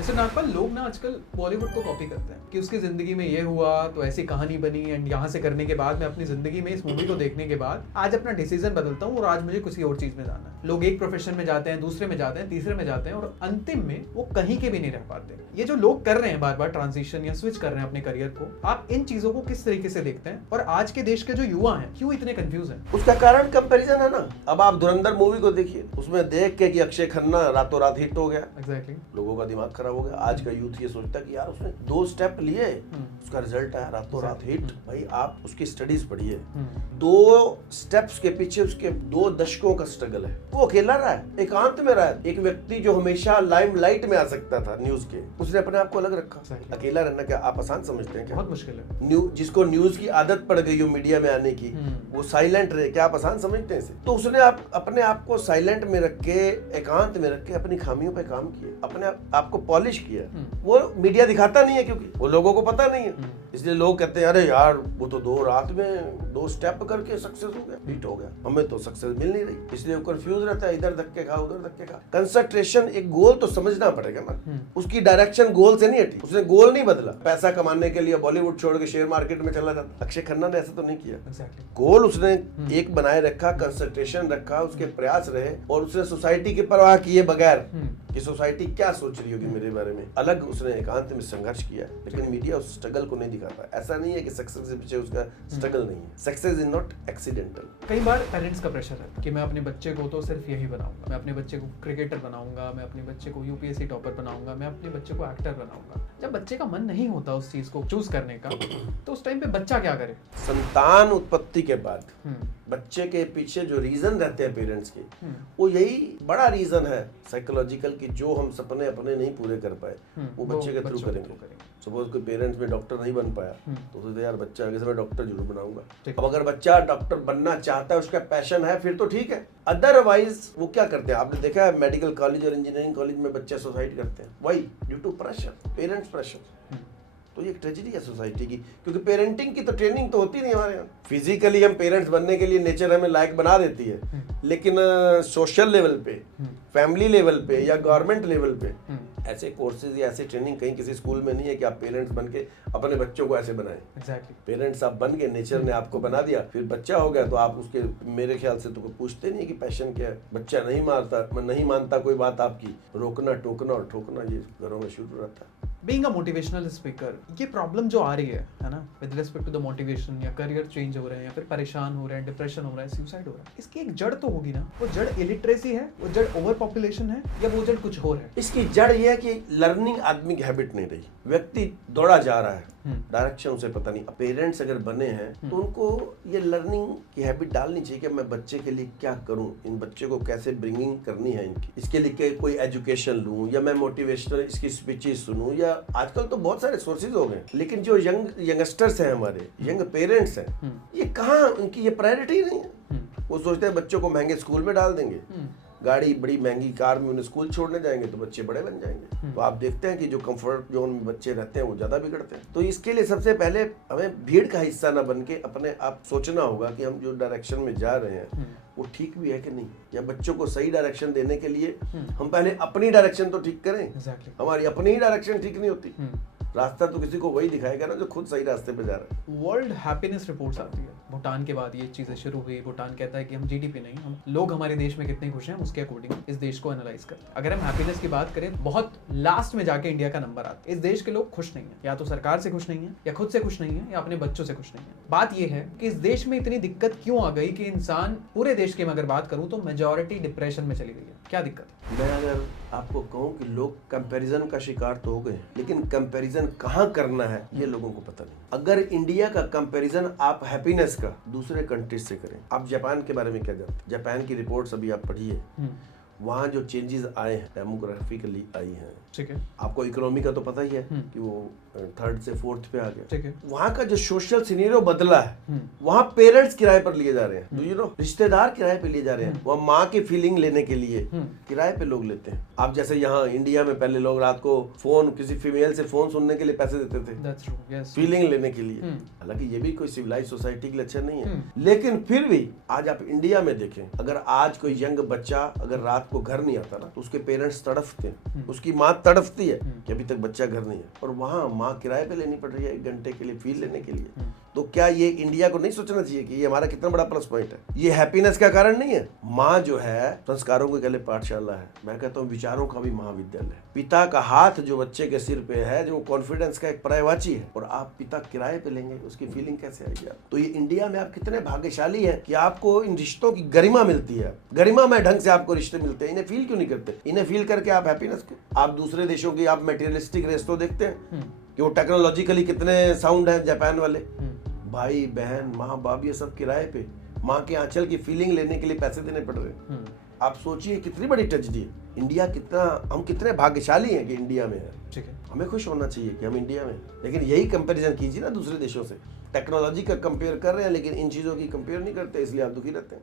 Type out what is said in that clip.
जैसे नागपाल, लोग ना आजकल बॉलीवुड को कॉपी करते हैं कि उसकी जिंदगी में ये हुआ तो ऐसी कहानी बनी, एंड यहाँ से करने के बाद मैं अपनी जिंदगी में इस मूवी को देखने के बाद आज अपना डिसीजन बदलता हूँ और आज मुझे किसी और चीज में जाना है। लोग एक प्रोफेशन में जाते हैं, दूसरे में जाते हैं, तीसरे में जाते हैं और अंतिम में वो कहीं के भी नहीं रह पाते। ये जो लोग कर रहे हैं बार बार ट्रांजिशन या स्विच कर रहे हैं अपने करियर को, आप इन चीजों को किस तरीके से देखते हैं और आज के देश के जो युवा हैं क्यों इतने कंफ्यूज हैं? उसका कारण कंपैरिजन है ना। अब आप धुरंधर मूवी को देखिए, उसमें देख के कि अक्षय खन्ना रातों रात हिट हो गया, एग्जैक्टली लोगों का दिमाग खराब हो गया। आज का यूथ ये सोचता है कि यार उसने 2 स्टेप लिए, उसका रिजल्ट आया रातों रात हिट। भाई आप उसकी स्टडीज पढ़िए, 2 स्टेप्स के पीछे उसके 2 दशकों का स्ट्रगल है। वो अकेला रहा है, एकांत में रहा है। एक व्यक्ति जो हमेशा लाइमलाइट में आ सकता था न्यूज के, उसने अपने आप को अलग रखा। अकेला रहना क्या आप आसान समझते हैं क्या? बहुत मुश्किल है। जिसको न्यूज की आदत पड़ गई हो मीडिया में आने की, वो साइलेंट रहे, क्या आप आसान समझते हैं इसे? तो उसने अपने आप को साइलेंट में रख के, एकांत में रख के अपनी खामियों पे काम किया, अपने आप को पॉलिश किया। वो मीडिया दिखाता नहीं है क्योंकि वो लोगों को पता नहीं है, इसलिए लोग कहते हैं अरे यार वो तो 2 रात में 2 स्टेप करके सक्सेस हो गया, हिट हो गया, हमें तो सक्सेस मिल नहीं रही। इसलिए वो कंफ्यूज रहता है, इधर धक्के खा उधर धक्के खा। कंसंट्रेशन, एक गोल तो समझना पड़ेगा ना। उसकी डायरेक्शन गोल से नहीं हटी, उसने गोल नहीं बदला। पैसा कमाने के लिए बॉलीवुड छोड़ के शेयर मार्केट में चला जाता। अक्षय खन्ना ने ऐसा तो नहीं किया। गोल उसने एक बनाए रखा, कंसंट्रेशन रखा, उसके प्रयास रहे और उसने सोसाइटी की परवाह किए बगैर कि सोसाइटी क्या सोच रही होगी मेरे बारे में, अलग उसने एकांत में संघर्ष किया। लेकिन मीडिया उस स्ट्रगल को नहीं दिखाता। ऐसा नहीं है कि सक्सेस के पीछे उसका स्ट्रगल नहीं है। Success is not accidental. कई बार पेरेंट्स का प्रेशर है कि मैं अपने बच्चे को तो सिर्फ यही बनाऊंगा, मैं अपने बच्चे को क्रिकेटर बनाऊंगा, मैं अपने बच्चे को यूपीएससी टॉपर बनाऊंगा, मैं अपने बच्चे को एक्टर बनाऊंगा। जब बच्चे का मन नहीं होता उस चीज को चूज करने का, तो उस टाइम पे बच्चा क्या करे? संतान उत्पत्ति के बाद बच्चे के पीछे जो रीजन रहते हैं पेरेंट्स के, वो यही बड़ा रीजन है साइकोलॉजिकल, कि जो हम सपने अपने नहीं पूरे कर पाए वो बच्चे के थ्रू करेंगे। सपोज कोई पेरेंट्स में डॉक्टर नहीं बन पाया तो सोचते यार बच्चा आगे से मैं डॉक्टर जरूर बनाऊंगा। अब अगर बच्चा डॉक्टर बनना चाहता है, उसका पैशन है, फिर तो ठीक है। अदरवाइज वो क्या करते हैं, आपने देखा है मेडिकल कॉलेज और इंजीनियरिंग कॉलेज में बच्चे सुसाइड करते हैं। Why? Due to pressure, parents pressure. तो ये एक ट्रेजेडी है सोसाइटी की, क्योंकि पेरेंटिंग की तो ट्रेनिंग तो होती नहीं हमारे यहाँ। फिजिकली हम पेरेंट्स बनने के लिए नेचर हमें लायक बना देती है, लेकिन सोशल लेवल पे, फैमिली लेवल पे या गवर्नमेंट लेवल पे ऐसे कोर्सेज या ऐसी ट्रेनिंग कहीं किसी स्कूल में नहीं है कि आप पेरेंट्स बन के अपने बच्चों को ऐसे बनाएं। एग्जैक्टली। पेरेंट्स आप बन गए, नेचर ने आपको बना दिया, फिर बच्चा हो गया तो आप उसके, मेरे ख्याल से तो कोई पूछते नहीं कि पैशन क्या है। बच्चा नहीं मानता कोई बात आपकी, रोकना टोकना और ठोकना ये घरों में शुरू रहता है। बीइंग अ मोटिवेशनल स्पीकर, ये प्रॉब्लम जो आ रही है ना, with respect to the motivation, या करियर चेंज हो रहे हैं, या फिर परेशान हो रहे हैं, डिप्रेशन हो रहा है, सुसाइड हो रहा है, इसकी एक जड़ तो होगी ना। वो जड़ इलिटरेसी है, वो जड़ ओवर पॉपुलेशन है, या वो जड़ कुछ और है? इसकी जड़ ये है कि लर्निंग आदमी की हैबिट नहीं रही। व्यक्ति दौड़ा जा रहा है, डायरेक्शन उसे पता नहीं। पेरेंट्स अगर बने हैं तो उनको ये लर्निंग की हैबिट डालनी चाहिए कि मैं बच्चे के लिए क्या करूं, इन बच्चे को कैसे ब्रिंगिंग करनी है इनकी, इसके लिए कोई एजुकेशन लूं, या मैं मोटिवेशनल इसकी स्पीचेस सुनूं, या आजकल तो बहुत सारे सोर्सेज हो गए। लेकिन जो यंगस्टर्स हैं, हमारे यंग पेरेंट्स हैं, ये कहाँ, उनकी ये प्रायोरिटी नहीं है। वो सोचते हैं बच्चों को महंगे स्कूल में डाल देंगे, गाड़ी बड़ी महंगी कार में उन्हें स्कूल छोड़ने जाएंगे तो बच्चे बड़े बन जाएंगे। तो आप देखते हैं कि जो कंफर्ट जोन में बच्चे रहते हैं वो ज्यादा बिगड़ते हैं। तो इसके लिए सबसे पहले हमें भीड़ का हिस्सा ना बन के अपने आप सोचना होगा कि हम जो डायरेक्शन में जा रहे हैं वो ठीक भी है कि नहीं, या बच्चों को सही डायरेक्शन देने के लिए हम पहले अपनी डायरेक्शन तो ठीक करें। हमारी अपनी ही डायरेक्शन ठीक नहीं होती, रास्ता तो किसी को वही दिखाएगा ना जो खुद सही रास्ते पे जा रहा है। वर्ल्ड हैप्पीनेस रिपोर्ट्स आती है, भूटान के बाद ये चीजें शुरू हुई। भूटान कहता है कि हम जीडीपी नहीं, हम लोग हमारे देश में कितने खुश हैं उसके अकॉर्डिंग इस देश को एनालाइज करते हैं। अगर हम हैप्पीनेस की बात करें, बहुत लास्ट में जाके इंडिया का नंबर आता है। इस देश के लोग खुश नहीं है, या तो सरकार से खुश नहीं है, या खुद से खुश नहीं है, या अपने बच्चों से खुश नहीं है। बात यह है कि इस देश में इतनी दिक्कत क्यों आ गई कि इंसान, पूरे देश की अगर बात करूं तो मेजॉरिटी डिप्रेशन में चली गई है। क्या दिक्कत है? मैं अगर आपको कहूँ कि लोग कंपैरिजन का शिकार तो हो गए, लेकिन कंपैरिजन कहाँ करना है ये लोगों को पता नहीं। अगर इंडिया का कंपैरिजन आप हैप्पीनेस का दूसरे कंट्रीज से करें, आप जापान के बारे में क्या जानते हैं? जापान की रिपोर्ट्स अभी आप पढ़िए, वहाँ जो चेंजेस आए हैं डेमोग्राफिकली आई हैं। ठीक है। आपको इकोनॉमी का तो पता ही है कि वो 3rd से 4th पे आ गया। ठीक है। वहाँ का जो सोशल सिनेरियो बदला है, वहाँ पेरेंट्स किराए पर लिए जा रहे हैं, डू यू नो, रिश्तेदार किराए पे लिए जा रहे हैं। वहाँ माँ की फीलिंग लेने के लिए किराए पे लोग लेते हैं। आप जैसे यहाँ इंडिया में पहले लोग रात को फोन, किसी फीमेल से फोन सुनने के लिए पैसे देते थे, That's true, yes. फीलिंग लेने के लिए। हालांकि ये भी कोई सिविलाइज सोसाइटी के लिए अच्छा नहीं है, लेकिन फिर भी आज आप इंडिया में देखें, अगर आज कोई यंग बच्चा अगर रात को घर नहीं आता ना, तो उसके पेरेंट्स तड़फते हैं, उसकी माँ तड़फती है कि अभी तक बच्चा घर नहीं है, और वहाँ माँ किराए पे लेनी पड़ रही है 1 घंटे के लिए फील लेने के लिए। तो क्या ये इंडिया को नहीं सोचना चाहिए कि ये हमारा कितना बड़ा प्लस पॉइंट है? ये हैप्पीनेस का कारण नहीं है? माँ जो है संस्कारों के गले पाठशाला है, मैं कहता हूँ विचारों का भी महाविद्यालय है। पिता का हाथ जो बच्चे के सिर पे है, जो कॉन्फिडेंस का एक पर्यायवाची है, और आप पिता किराए पे लेंगे, उसकी फीलिंग कैसे आएगी आप? तो ये इंडिया में आप कितने भाग्यशाली हैं कि आपको इन रिश्तों की गरिमा मिलती है, गरिमा में ढंग से आपको रिश्ते मिलते हैं। इन्हें फील क्यों नहीं करते? इन्हें फील करके आप हैप्पीनेस आप दूसरे देशों की आप मटेरियलिस्टिक रिश्तों देखते हैं कि वो टेक्नोलॉजिकली कितने साउंड है, जापान वाले भाई बहन माँ बाप ये सब किराए पे, माँ के आंचल की फीलिंग लेने के लिए पैसे देने पड़ रहे हैं। आप सोचिए कितनी बड़ी ट्रेजेडी है। इंडिया कितना, हम कितने भाग्यशाली हैं कि इंडिया में है। ठीक है, हमें खुश होना चाहिए कि हम इंडिया में, लेकिन यही कंपैरिजन कीजिए ना दूसरे देशों से। टेक्नोलॉजी का कंपेयर कर रहे हैं लेकिन इन चीज़ों की कंपेयर नहीं करते, इसलिए आप दुखी रहते हैं।